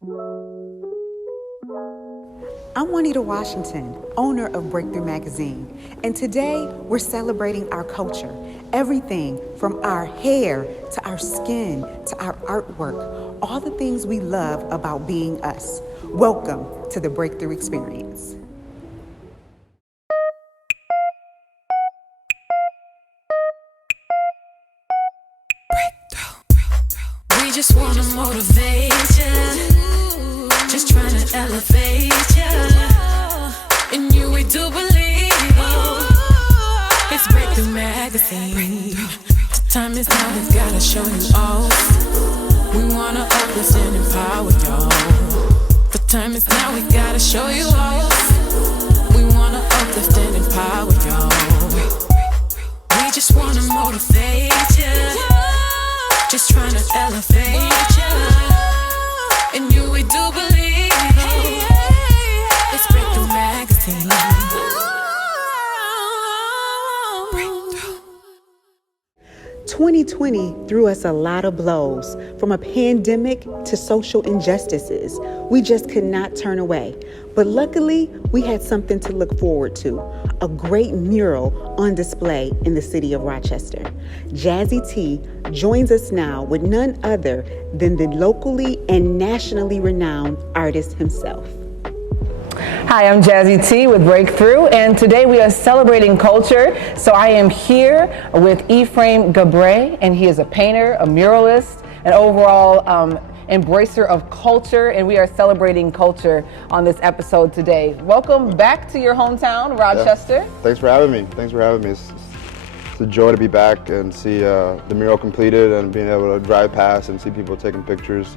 I'm Juanita Washington, owner of BreakThru Magazine, and today we're celebrating our culture. Everything from our hair to our skin to our artwork, all the things we love about being us. Welcome to the BreakThru Experience. We just wanna motivate ya, just trying to elevate ya. In you we do believe. It's BreakThru Magazine. The time is now, we've gotta show you off. We wanna uplift and empower y'all. The time is now, we gotta show you off. We wanna uplift and empower y'all. We just wanna motivate ya, just trying to elevate ya. In you we do believe. It's BreakThru Magazine. 2020 threw us a lot of blows, from a pandemic to social injustices. We just could not turn away. But luckily, we had something to look forward to, a great mural on display in the city of Rochester. Jazzy T joins us now with none other than the locally and nationally renowned artist himself. Hi, I'm Jazzy T with BreakThru, and today we are celebrating culture. So I am here with Ephraim Gabre, and he is a painter, a muralist, an overall embracer of culture, and we are celebrating culture on this episode today. Welcome back to your hometown, Rochester. Yeah. Thanks for having me. It's a joy to be back and see the mural completed and being able to drive past and see people taking pictures.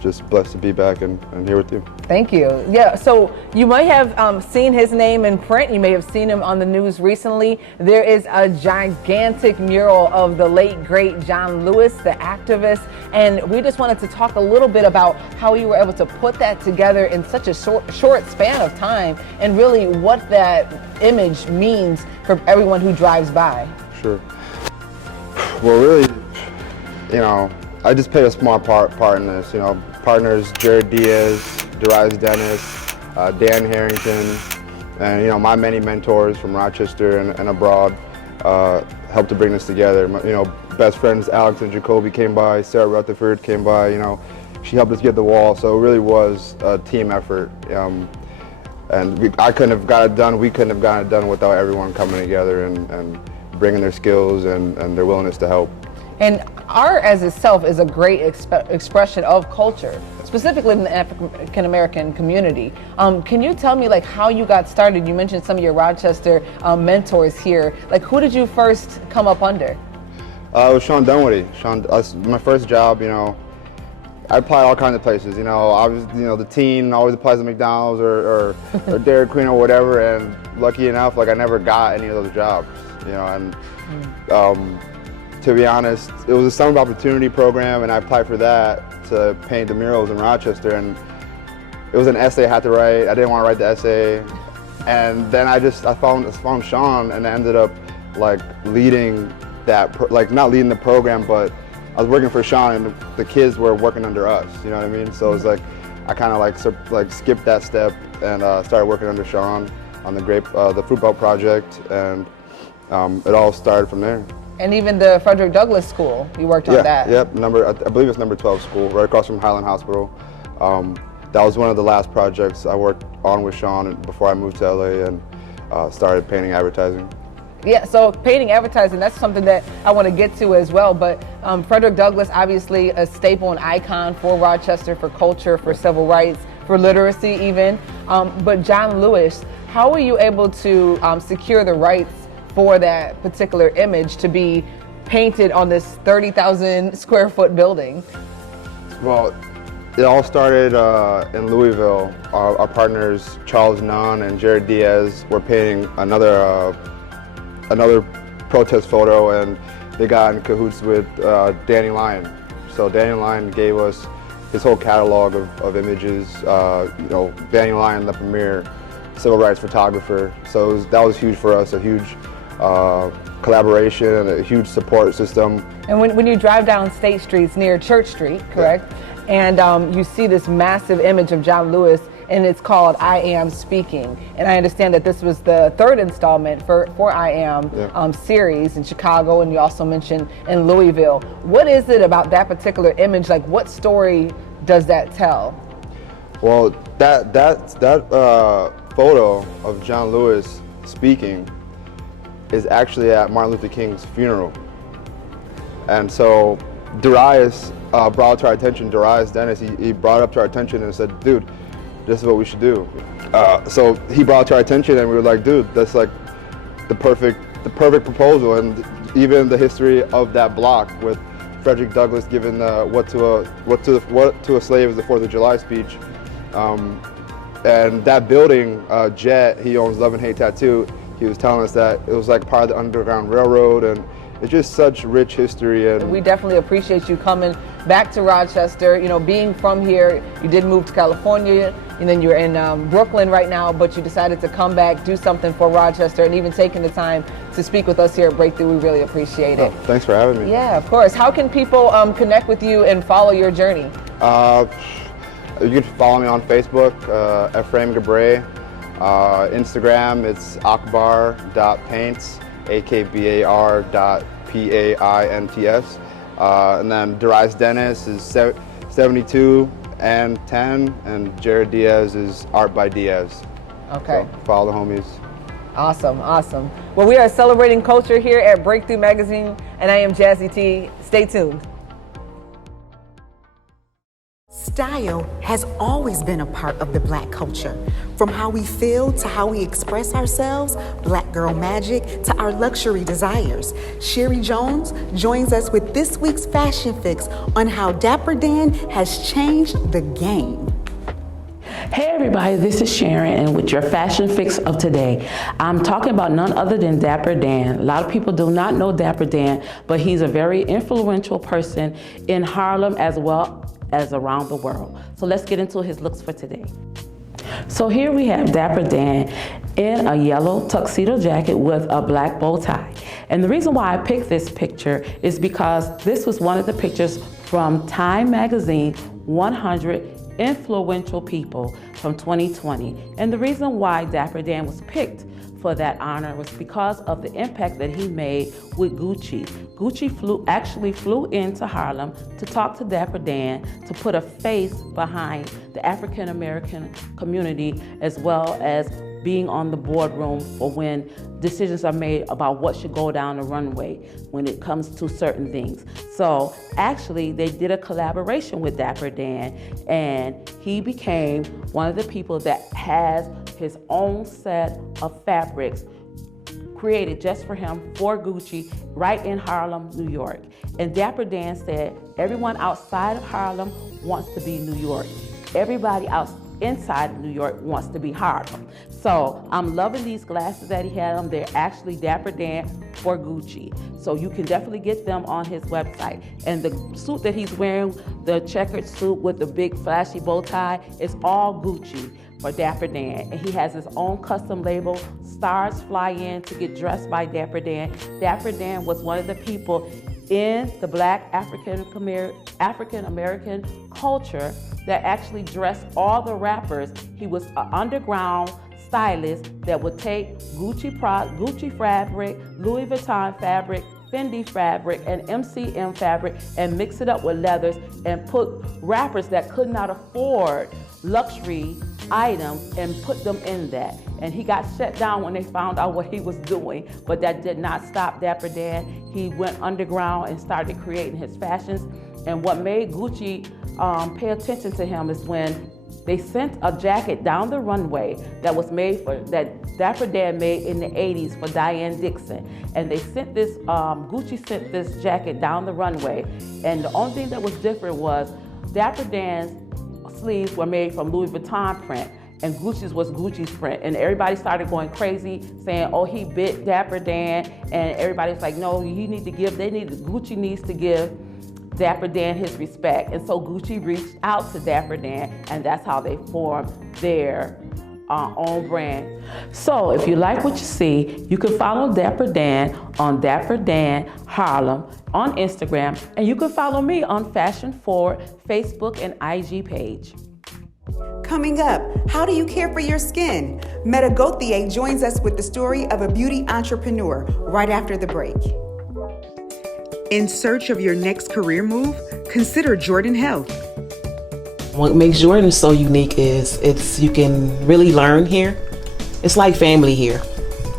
Just blessed to be back and here with you. Thank you. Yeah, so you might have seen his name in print. You may have seen him on the news recently. There is a gigantic mural of the late, great John Lewis, the activist. And we just wanted to talk a little bit about how you were able to put that together in such a short span of time, and really what that image means for everyone who drives by. Sure. Well, really, I just played a small part in this. Partners Jared Diaz, Darius Dennis, Dan Harrington, and my many mentors from Rochester and abroad helped to bring this together. Best friends Alex and Jacoby came by, Sarah Rutherford came by. She helped us get the wall, so it really was a team effort. And I couldn't have got it done. We couldn't have gotten it done without everyone coming together and bringing their skills and their willingness to help. And art as itself is a great expression of culture, specifically in the African American community. Can you tell me how you got started? You mentioned some of your Rochester mentors here. Who did you first come up under? It was Sean Dunwoody. My first job, I applied all kinds of places. I was, the teen, always applies to McDonald's or Dairy Queen or whatever. And lucky enough, I never got any of those jobs. To be honest, it was a summer opportunity program, and I applied for that to paint the murals in Rochester. And it was an essay I had to write. I didn't want to write the essay, and then I found Sean, and I ended up leading that, not leading the program, but I was working for Sean, and the kids were working under us. You know what I mean? So it was I kind of skipped that step and started working under Sean on the Fruit Belt project, and it all started from there. And even the Frederick Douglass School, you worked on that. Yep, I believe it's number 12 school, right across from Highland Hospital. That was one of the last projects I worked on with Sean before I moved to LA and started painting advertising. Yeah, so painting advertising, that's something that I want to get to as well. But Frederick Douglass, obviously a staple and icon for Rochester, for culture, for civil rights, for literacy even. But John Lewis, how were you able to secure the rights for that particular image to be painted on this 30,000 square foot building? Well, it all started in Louisville. Our partners, Charles Nunn and Jared Diaz, were painting another protest photo, and they got in cahoots with Danny Lyon. So Danny Lyon gave us his whole catalog of images. Danny Lyon, the premier civil rights photographer. So that was huge for us, a huge collaboration and a huge support system. And when you drive down State Streets near Church Street, correct? Yeah. And you see this massive image of John Lewis, and it's called I Am Speaking. And I understand that this was the third installment for I Am series in Chicago, and you also mentioned in Louisville. What is it about that particular image? Like, what story does that tell? Well, that photo of John Lewis speaking is actually at Martin Luther King's funeral. And so Darius brought to our attention, Darius Dennis, he brought up to our attention and said, dude, this is what we should do. So he brought it to our attention and we were like, dude, that's like the perfect proposal. And even the history of that block with Frederick Douglass giving what to a slave is the 4th of July speech. And that building, Jet, he owns Love and Hate Tattoo, he was telling us that it was like part of the Underground Railroad, and it's just such rich history. And we definitely appreciate you coming back to Rochester. You know, being from here, you did move to California, and then you're in Brooklyn right now, but you decided to come back, do something for Rochester, and even taking the time to speak with us here at BreakThru. We really appreciate it. Thanks for having me. Yeah, of course. How can people connect with you and follow your journey? You can follow me on Facebook, Ephraim Gabre. Instagram, it's akbar.paints, akbar.paints. And then Darius Dennis is 72 and 10, and Jared Diaz is Art by Diaz. Okay. So follow the homies. Awesome, awesome. Well, we are celebrating culture here at BreakThru Magazine, and I am Jazzy T. Stay tuned. Style has always been a part of the Black culture. From how we feel to how we express ourselves, Black girl magic to our luxury desires. Sherry Jones joins us with this week's Fashion Fix on how Dapper Dan has changed the game. Hey everybody, this is Sharon, and with your Fashion Fix of today, I'm talking about none other than Dapper Dan. A lot of people do not know Dapper Dan, but he's a very influential person in Harlem as well as around the world. So let's get into his looks for today. So here we have Dapper Dan in a yellow tuxedo jacket with a black bow tie. And the reason why I picked this picture is because this was one of the pictures from Time Magazine 100 Influential People from 2020. And the reason why Dapper Dan was picked for that honor was because of the impact that he made with Gucci. Gucci actually flew into Harlem to talk to Dapper Dan to put a face behind the African American community, as well as being on the boardroom for when decisions are made about what should go down the runway when it comes to certain things. So actually they did a collaboration with Dapper Dan, and he became one of the people that has his own set of fabrics created just for him for Gucci right in Harlem, New York. And Dapper Dan said, everyone outside of Harlem wants to be New York. Everybody inside of New York wants to be Harlem. So I'm loving these glasses that he had on. They're actually Dapper Dan for Gucci. So you can definitely get them on his website. And the suit that he's wearing, the checkered suit with the big flashy bow tie, is all Gucci for Dapper Dan. And he has his own custom label. Stars fly in to get dressed by Dapper Dan. Dapper Dan was one of the people in the Black African American culture that actually dressed all the rappers. He was an underground stylist that would take Gucci fabric, Louis Vuitton fabric, Fendi fabric, and MCM fabric, and mix it up with leathers and put rappers that could not afford luxury items and put them in that. And he got shut down when they found out what he was doing, but that did not stop Dapper Dan. He went underground and started creating his fashions. And what made Gucci pay attention to him is when they sent a jacket down the runway that Dapper Dan made in the 80s for Diane Dixon. And they sent this, Gucci sent this jacket down the runway. And the only thing that was different was Dapper Dan's sleeves were made from Louis Vuitton print, and Gucci's was Gucci's print. And everybody started going crazy saying, oh, he bit Dapper Dan. And everybody was like, no, Gucci needs to give Dapper Dan his respect. And so Gucci reached out to Dapper Dan, and that's how they formed their our own brand. So if you like what you see, you can follow Dapper Dan on Dapper Dan Harlem on Instagram, and you can follow me on Fashion Forward Facebook and IG page. Coming up, how do you care for your skin? Meta Gauthier joins us with the story of a beauty entrepreneur right after the break. In search of your next career move? Consider Jordan Health. What makes Jordan so unique is you can really learn here. It's like family here.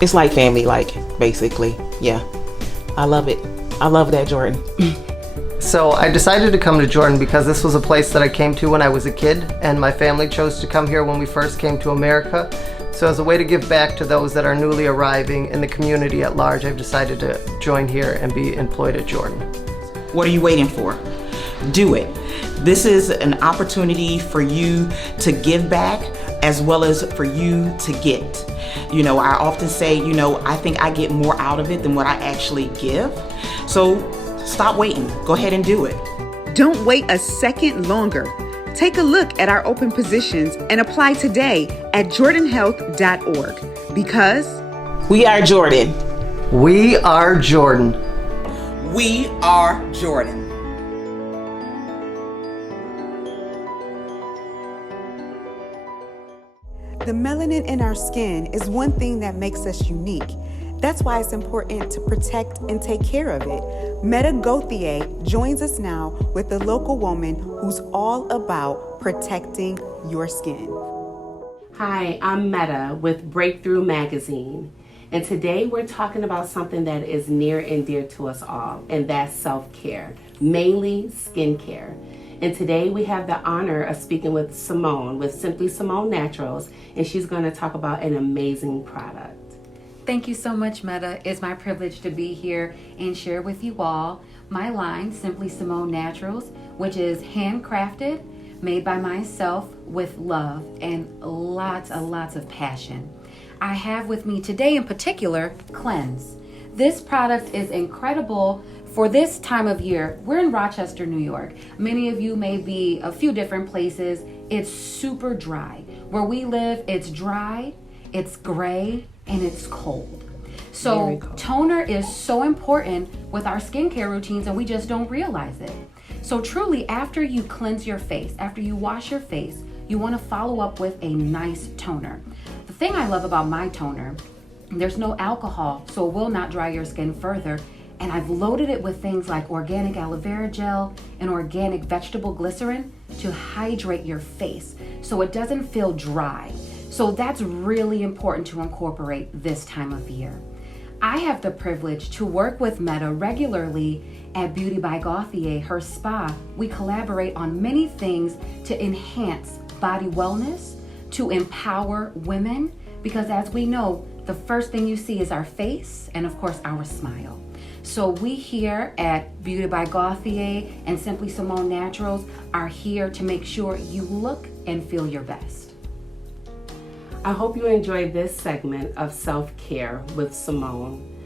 It's like family, basically. Yeah, I love it. I love that, Jordan. So I decided to come to Jordan because this was a place that I came to when I was a kid, and my family chose to come here when we first came to America. So as a way to give back to those that are newly arriving in the community at large, I've decided to join here and be employed at Jordan. What are you waiting for? Do it. This is an opportunity for you to give back as well as for you to get. You know, I often say, I think I get more out of it than what I actually give. So stop waiting. Go ahead and do it. Don't wait a second longer. Take a look at our open positions and apply today at jordanhealth.org because We are Jordan. We are Jordan. We are Jordan. the melanin in our skin is one thing that makes us unique. That's why it's important to protect and take care of it. Meta Gauthier joins us now with a local woman who's all about protecting your skin. Hi, I'm Meta with BreakThru Magazine, and today we're talking about something that is near and dear to us all, and that's self-care, mainly skincare. And today we have the honor of speaking with Simone with Simply Simone Naturals, and she's going to talk about an amazing product. Thank you so much, Meta. It's my privilege to be here and share with you all my line, Simply Simone Naturals, which is handcrafted, made by myself with love and lots of passion. I have with me today in particular, Cleanse. This product is incredible for this time of year. We're in Rochester, New York. Many of you may be a few different places. It's super dry. Where we live, it's dry, it's gray, and it's cold. So toner is so important with our skincare routines, and we just don't realize it. So truly, after you cleanse your face, after you wash your face, you want to follow up with a nice toner. The thing I love about my toner, there's no alcohol, so it will not dry your skin further. And I've loaded it with things like organic aloe vera gel and organic vegetable glycerin to hydrate your face so it doesn't feel dry. So that's really important to incorporate this time of year. I have the privilege to work with Meta regularly at Beauty by Gauthier, her spa. We collaborate on many things to enhance body wellness, to empower women, because as we know, the first thing you see is our face and of course our smile. So we here at Beauty by Gauthier and Simply Simone Naturals are here to make sure you look and feel your best. I hope you enjoyed this segment of self-care with Simone.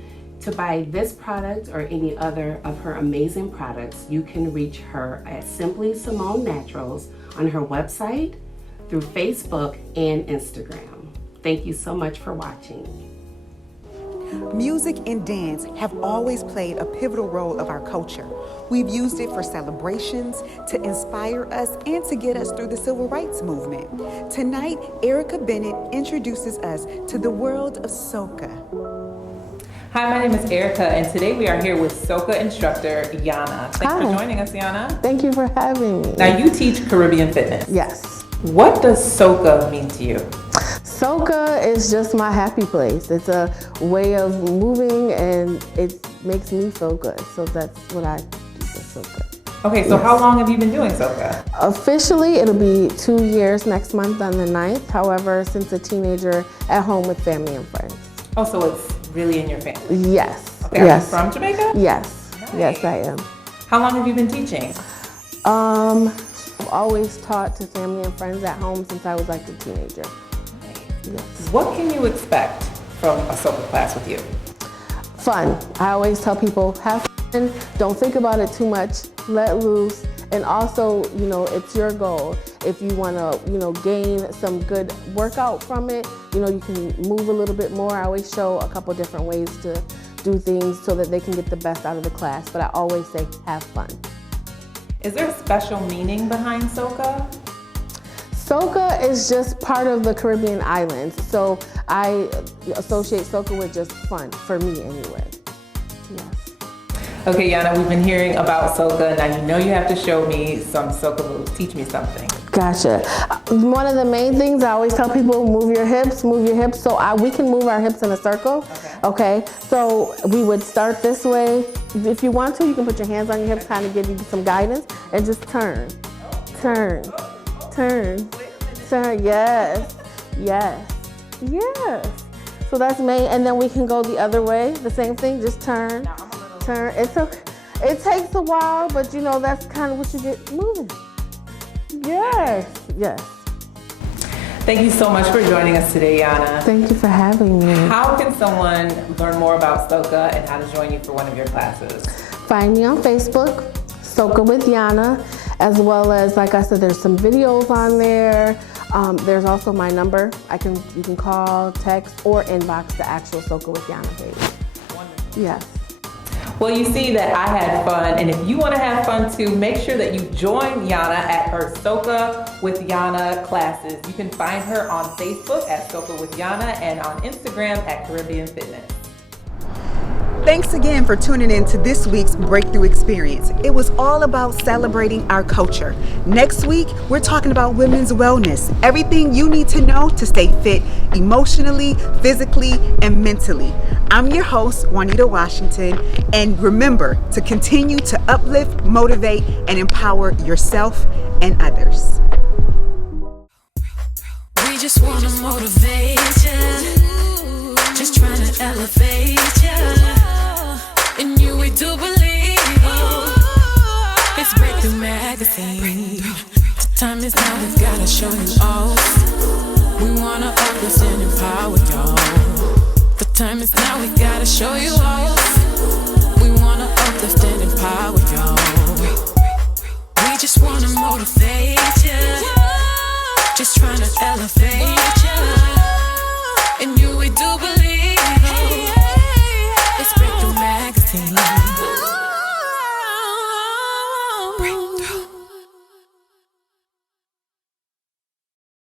To buy this product or any other of her amazing products, you can reach her at Simply Simone Naturals on her website, through Facebook and Instagram. Thank you so much for watching. Music and dance have always played a pivotal role of our culture. We've used it for celebrations, to inspire us, and to get us through the civil rights movement. Tonight, Erica Bennett introduces us to the world of soca. Hi, my name is Erica, and today we are here with soca instructor Yana. Thanks for joining us, Yana. Thank you for having me. Now, you teach Caribbean fitness. Yes. What does soca mean to you? Soca is just my happy place. It's a way of moving and it makes me feel good. So that's what I do with soca. Okay, so how long have you been doing soca? Officially, it'll be 2 years next month on the 9th. However, since a teenager, at home with family and friends. Oh, so it's really in your family? Yes. Okay, yes. Are you from Jamaica? Yes. Nice. Yes, I am. How long have you been teaching? I've always taught to family and friends at home since I was like a teenager. Yes. What can you expect from a soca class with you? Fun. I always tell people, have fun, don't think about it too much, let loose, and also, you know, it's your goal. If you want to, gain some good workout from it, you can move a little bit more. I always show a couple different ways to do things so that they can get the best out of the class. But I always say, have fun. Is there a special meaning behind soca? Soca is just part of the Caribbean islands. So I associate soca with just fun, for me anyway. Yes. Okay, Yana, we've been hearing about soca. Now you have to show me some soca moves. Teach me something. Gotcha. One of the main things I always tell people, move your hips. So we can move our hips in a circle. Okay. So we would start this way. If you want to, you can put your hands on your hips, kind of give you some guidance, and just turn. Yes. So that's main, and then we can go the other way. The same thing, just turn. It's okay. It takes a while, but that's kind of what you get moving. Yes. Thank you so much for joining us today, Yana. Thank you for having me. How can someone learn more about soca and how to join you for one of your classes? Find me on Facebook, Soca with Yana, as well as, like I said, there's some videos on there. There's also my number. You can call, text, or inbox the actual Soca with Yana page. Wonderful. Yes. Well, you see that I had fun, and if you want to have fun too, make sure that you join Yana at her Soca with Yana classes. You can find her on Facebook at Soca with Yana and on Instagram at Caribbean Fitness. Thanks again for tuning in to this week's Breakthrough Experience. It was all about celebrating our culture. Next week, we're talking about women's wellness, everything you need to know to stay fit emotionally, physically, and mentally. I'm your host, Juanita Washington, and remember to continue to uplift, motivate, and empower yourself and others. We just want to motivate you, just trying to elevate you. In you we do believe. It's BreakThru Magazine. The time is now, we've gotta show you all. We wanna uplift and empower y'all. The time is now, we gotta show you all. We wanna uplift and empower y'all. We just wanna motivate you, just trying to elevate you. In you we do believe. It's BreakThru Magazine.